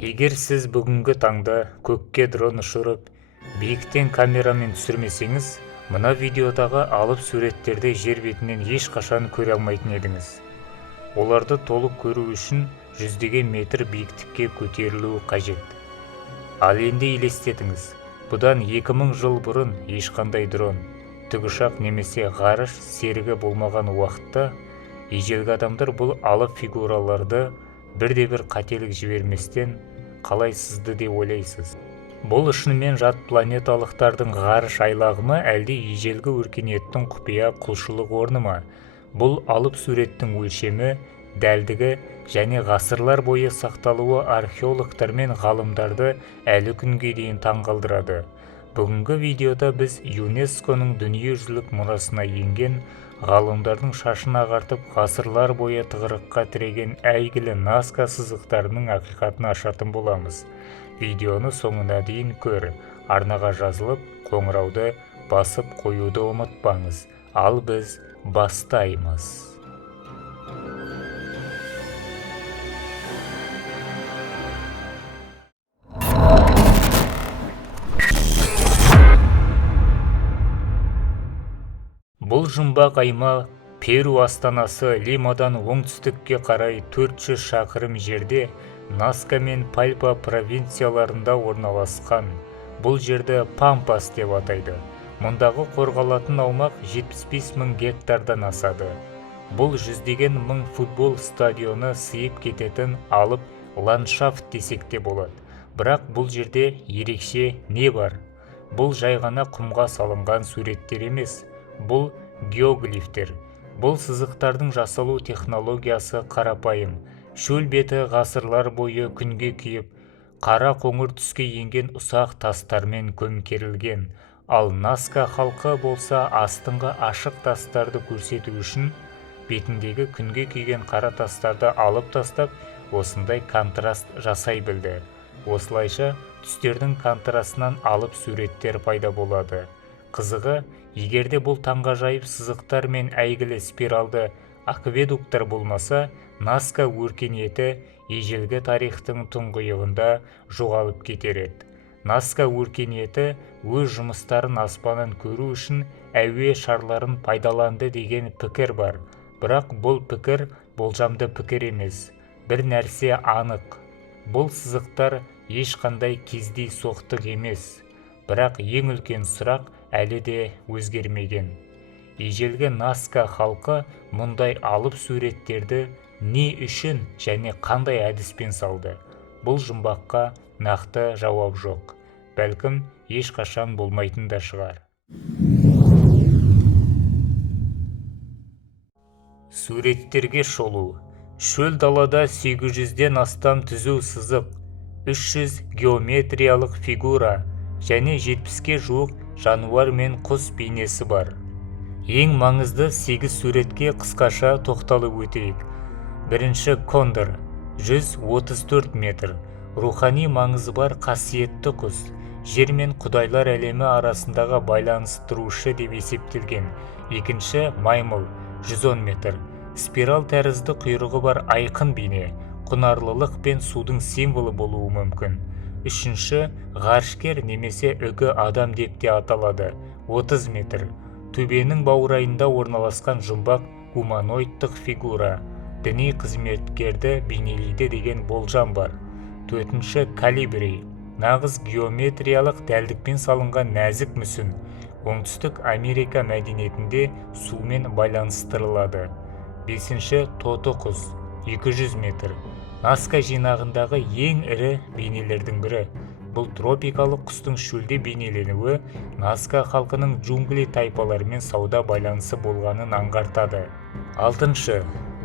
Егер сіз бүгінгі таңда көкке дрон ұшырып, биіктен камерамен түсірмесеңіз, мына видеодағы алып суреттерді жер бетінен ешқашан көре алмайтын едіңіз. Оларды толық көру үшін жүздеген метр биіктікке көтерілуі қажет. Ал енді елестетіңіз, бұдан 2000 жыл бұрын ешқандай дрон, тікұшақ немесе ғарыш серігі болмаған уақытта ежелгі адамдар бұл алып фигураларды бірде-бір қателік жіберместен қалай сызды деп ойлайсыз? Бұл шынымен жат планеталықтардың ғарыш айлағы ма, әлде ежелгі өркениеттің құпия құлшылық орны ма? Бұл алып суреттің өлшемі, дәлдігі және ғасырлар бойы сақталуы археологтар мен ғалымдарды әлі күнге дейін таңғалдырады. Бүгінгі видеода біз ЮНЕСКО-ның дүниежүзілік мұрасына енген, ғалымдардың шашын ағартып ғасырлар бойы тығырыққа тіреген әйгілі Назка сызықтарының ақиқатын ашатын боламыз. Видеоны соңына дейін көр, арнаға жазылып, қоңырауды басып қоюды ұмытпаңыз. Ал біз бастаймыз. Бұл жұмбақ аймақ Перу астанасы Лимадан оңтүстікке қарай 400 шақырым жерде Назка мен Пальпа провинцияларында орналасқан. Бұл жерді Пампас деп атайды. Мұндағы қорғалатын аумақ 75 000 гектардан асады. Бұл жүздеген мың футбол стадионы сыйып кететін алып ландшафт десек те болады. Бірақ бұл жерде ерекше не бар? Бұл жай ғана құмға салынған суреттер емес. Бұл геоглифтер. Бұл сызықтардың жасалу технологиясы қарапайым. Шөл беті ғасырлар бойы күнге күйіп, қара қоңыр түске енген ұсақ тастармен көмкерілген. Ал Назка халқы болса астыңғы ашық тастарды көрсету үшін бетіндегі күнге күйген қара тастарды алып тастап, осындай контраст жасай білді. Осылайша түстердің контрастынан алып суреттер пайда болады. Қызығы, егерде бұл таңғажайып сызықтар мен әйгілі спиралды акведуктар болмаса, Назка өркениеті ежелгі тарихтың тұңғиығында жоғалып кетер еді. Назка өркениеті өз жұмыстарын аспаннан көру үшін әуе шарларын пайдаланды деген пікір бар. Бірақ бұл пікір болжамды пікір емес. Бір нәрсе анық. Бұл сызықтар ешқандай кездейсоқтық емес. Бірақ ең үлкен сұрақ әлі де өзгермеген. Ежелгі Назка халқы мұндай алып суреттерді не үшін және қандай әдіспен салды? Бұл жұмбаққа нақты жауап жоқ. Бәлкім, ешқашан болмайтын да шығар. Суреттерге шолу. Шөл далада 800-ден астам түзу сызық, 300 геометриялық фигура және 70-ке жуық жануар мен құс бейнесі бар. Ең маңызды 8 суретке қысқаша тоқталып өтейік. Бірінші кондор, 134 метр. Рухани маңызы бар қасиетті құс. Жер мен құдайлар әлемі арасындағы байланыстырушы деп есептелген. Екінші маймыл, 110 метр. Спираль тәрізді құйрығы бар айқын бейне, құнарлылық пен судың символы болуы мүмкін. Үшінші ғарышкер немесе үгі адам деп те аталады, 30 метр. Төбенің баурайында орналасқан жұмбақ гуманоидтық фигура. Діни қызметкерді бейнелейді деген болжам бар. Төртінші калибри. Нағыз геометриялық дәлдікпен салынған нәзік мүсін. Оңтүстік Америка мәдениетінде сумен байланыстырылады. Бесінші тоты құс, 200 метр. Назка жинағындағы ең ірі бейнелердің бірі. Бұл тропикалық құстың шөлде бейнеленуі Назка халқының джунгли тайпаларымен сауда байланысы болғанын аңғартады. Алтыншы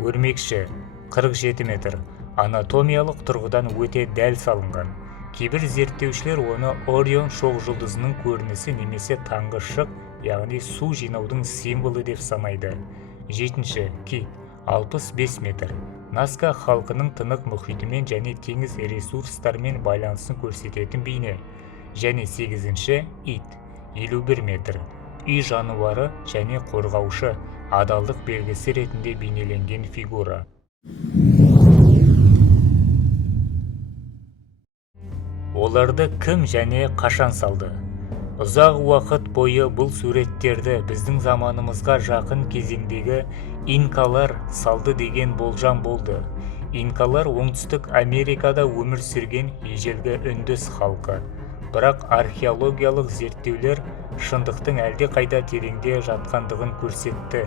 өрмекші, 47 метр. Анатомиялық тұрғыдан өте дәл салынған. Кейбір зерттеушілер оны Орион шоқжұлдызының көрінісі немесе таңғы шық, яғни су жинаудың символы деп санайды. Жетінші кит, 65 метр. Назка халқының тынық мұхитымен және теңіз ресурстарымен байланысын көрсететін бейне. Және 8-ші ит, 51 метр. Үй жануары және қорғаушы, адалдық белгісі ретінде бейнеленген фигура. оларды кім және қашан салды? Ұзақ уақыт бойы бұл суреттерді біздің заманымызға жақын кезеңдегі инкалар салды деген болжам болды. Инкалар оңтүстік Америкада өмір сүрген ежелгі үндіс халқы. Бірақ археологиялық зерттеулер шындықтың әлде қайда тереңде жатқандығын көрсетті.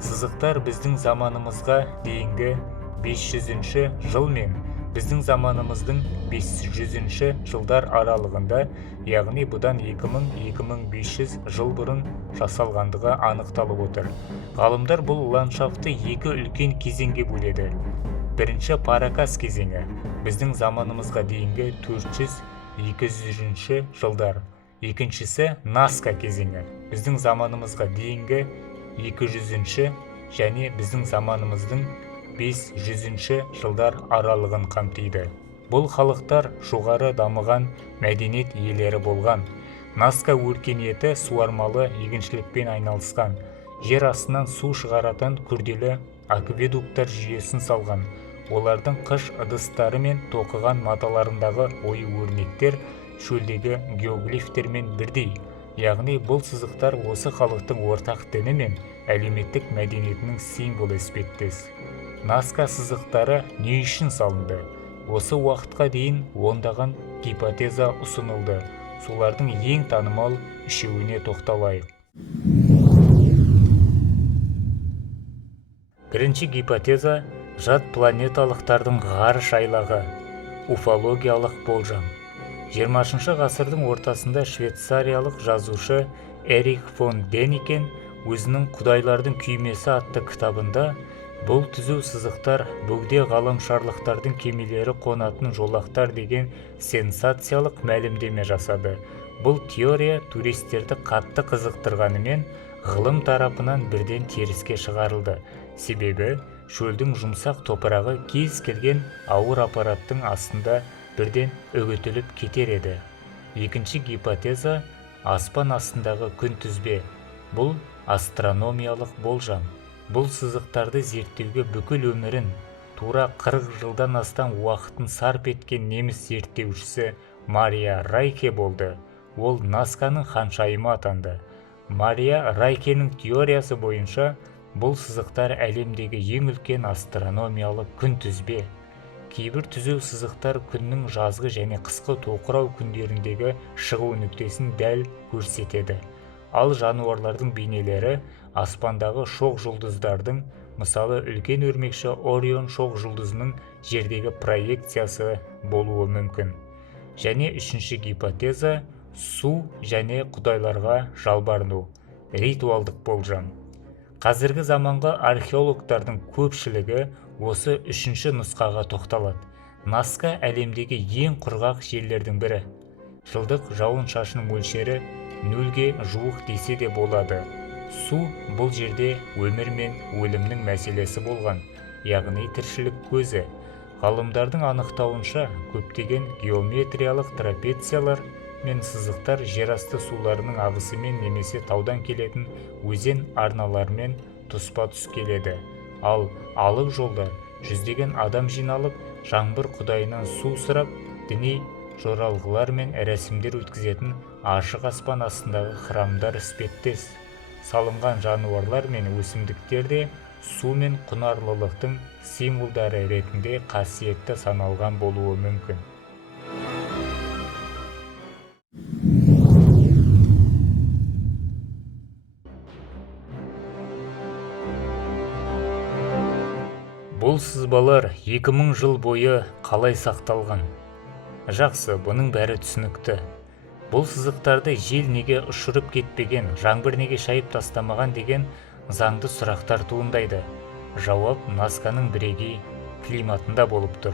Сызықтар біздің заманымызға дейінгі 500 жыл мен біздің заманымыздың 500 жылдар аралығында, яғни бұдан 2000-2500 жыл бұрын жасалғандығы анықталып отыр. Ғалымдар бұл ландшафтты екі үлкен кезеңге бөледі. Бірінші Паракас кезеңі, біздің заманымызға дейінгі 400-200 жылдар. Екіншісі Наска кезеңі, біздің заманымызға дейінгі 200 және біздің заманымыздың 500 жылдар аралығын қамтиды. Бұл халықтар жоғары дамыған мәдениет иелері болған. Наска өркениеті суармалы егіншілікпен айналысқан. Жер астынан су шығаратын күрделі акведуктар жүйесін салған. Олардың қыш ыдыстары мен тоқыған маталарындағы ою-өрнектер шөлдегі геоглифтермен бірдей. Яғни бұл сызықтар осы халықтың ортақ діні мен әлеуметтік мәдениетінің символы іспеттес. Наска сызықтары не үшін салынды? Осы уақытқа дейін ондаған гипотеза ұсынылды. Солардың ең танымал үшеуіне тоқталайық. Бірінші гипотеза – жат планеталықтардың ғарыш айлағы, уфологиялық болжам. 20 ғасырдың ортасында швейцариялық жазушы Эрих фон Деникен өзінің «Құдайлардың күймесі» атты кітабында бұл түзу сызықтар бөгде ғаламшарлықтардың кемелері қонатын жолақтар деген сенсациялық мәлімдеме жасады. Бұл теория туристерді қатты қызықтырғанымен ғылым тарапынан бірден теріске шығарылды. Себебі шөлдің жұмсақ топырағы кез келген ауыр аппараттың астында бірден үгітіліп кетер еді. Екінші гипотеза – аспан астындағы күнтізбе. Бұл астрономиялық болжам. Бұл сызықтарды зерттеуге бүкіл өмірін, тура 40 жылдан астам уақытын сарп еткен неміс зерттеушісі Мария Райке болды. Ол Насканың ханшайымы атанды. Мария Райкенің теориясы бойынша бұл сызықтар әлемдегі ең үлкен астрономиялық күнтізбе. Кейбір түзу сызықтар күннің жазғы және қысқы тоқырау күндеріндегі шығу нүктесін дәл көрсетеді. Ал жануарлардың бейнелері аспандағы шоқ жұлдыздардың, мысалы үлкен өрмекші Орион шоқ жұлдызының жердегі проекциясы болуы мүмкін. Және үшінші гипотеза – су және құдайларға жалбарыну, ритуалдық болжам. Қазіргі заманғы археологтардың көпшілігі осы үшінші нұсқаға тоқталады. Наска әлемдегі ең құрғақ жерлердің бірі. Жылдық жауын-шашын мөлшері 0-ге жуық десе де болады. Су бұл жерде өмір мен өлімнің мәселесі болған, яғни тіршілік көзі. Ғалымдардың анықтауынша көптеген геометриялық трапециялар мен сызықтар жерасты суларының ағысымен немесе таудан келетін өзен арналарымен тұспа-тұс келеді. Ал алып жолда жүздеген адам жиналып, жаңбыр құдайынан су сұрап, діни жоралғылар мен рәсімдер өткізетін ашық аспан астындағы храмдар іспеттес. Салынған жануарлар мен өсімдіктер де су мен құнарлылықтың символдары ретінде қасиетті саналған болуы мүмкін. Бұл сызбалар 2000 жыл бойы қалай сақталған? Жақсы, бұның бәрі түсінікті. Бұл сызықтарды жел неге ұшырып кетпеген, жаңбыр неге шайып тастамаған деген заңды сұрақтар туындайды. Жауап Насканың бірегей климатында болып тұр.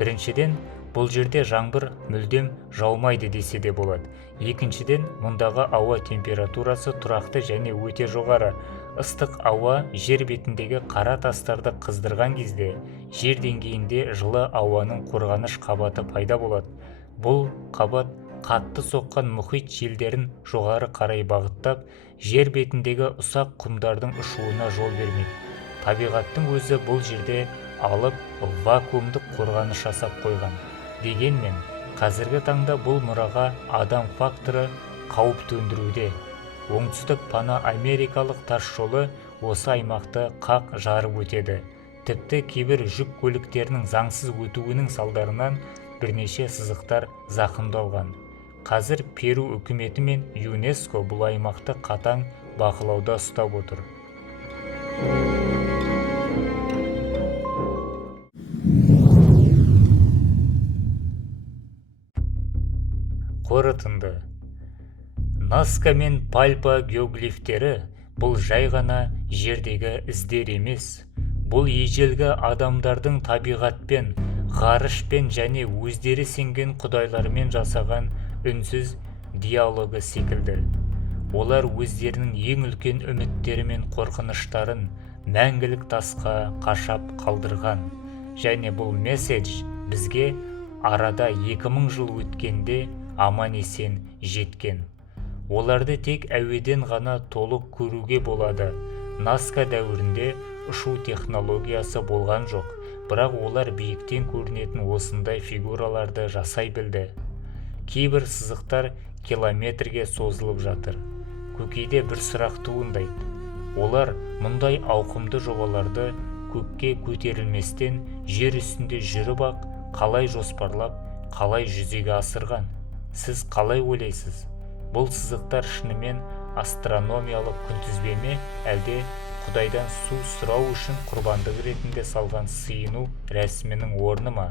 Біріншіден, бұл жерде жаңбыр мүлдем жаумайды десе де болады. Екіншіден, мұндағы ауа температурасы тұрақты және өте жоғары. Ыстық ауа жер бетіндегі қара тастарды қыздырған кезде, жер деңгейінде жылы ауаның қорғаныш қабаты пайда болады. Бұл қабат қатты соққан мұхит желдерін жоғары қарай бағыттап, жер бетіндегі ұсақ құмдардың ұшуына жол бермейді. Табиғаттың өзі бұл жерде алып вакуумдық қорғаныш жасап қойған. Дегенмен, Қазіргі таңда бұл мұраға адам факторы қауіп төндіруде. Оңтүстік Пана-Америкалық тас жолы осы аймақты қақ жарып өтеді. Тіпті кейбір жүк көліктерінің заңсыз өтуінің салдарынан бірнеше сызықтар зақымдалған. Қазір Перу үкіметі мен ЮНЕСКО бұл аймақты қатаң бақылауда ұстап отыр. Қорытынды. Наска мен Пальпа геоглифтері бұл жай ғана жердегі іздер емес. Бұл ежелгі адамдардың табиғатпен, ғарышпен және өздері сенген құдайлармен жасаған үнсіз диалогы секілді. Олар өздерінің ең үлкен үміттері мен қорқыныштарын мәңгілік тасқа қашап қалдырған. Және бұл месседж бізге арада 2000 жыл өткенде аман-есен жеткен. Оларды тек әуеден ғана толық көруге болады. Наска дәуірінде ұшу технологиясы болған жоқ, бірақ олар биіктен көрінетін осындай фигураларды жасай білді. Кейбір сызықтар километрге созылып жатыр. Көкейде бір сұрақ туындайды. Олар мұндай ауқымды жобаларды көкке көтерілместен жер үстінде жүріп-ақ қалай жоспарлап, қалай жүзеге асырған? Сіз қалай ойлайсыз? Бұл сызықтар шынымен астрономиялық күнтізбе ме, әлде Құдайдан су сұрау үшін құрбандық ретінде салған сыйыну рәсімінің орны ма?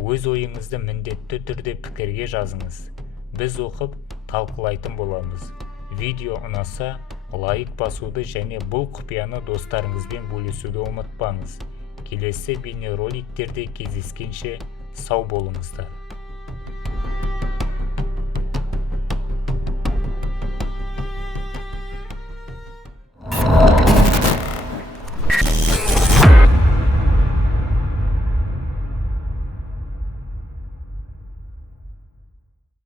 Өз ойыңызды міндетті түрде пікірге жазыңыз. Біз оқып, талқылайтын боламыз. Видео ұнаса, лайк басуды және бұл құпияны достарыңызбен бөлісуді ұмытпаңыз. Келесі бейнероликтерде кездескенше сау болыңыздар.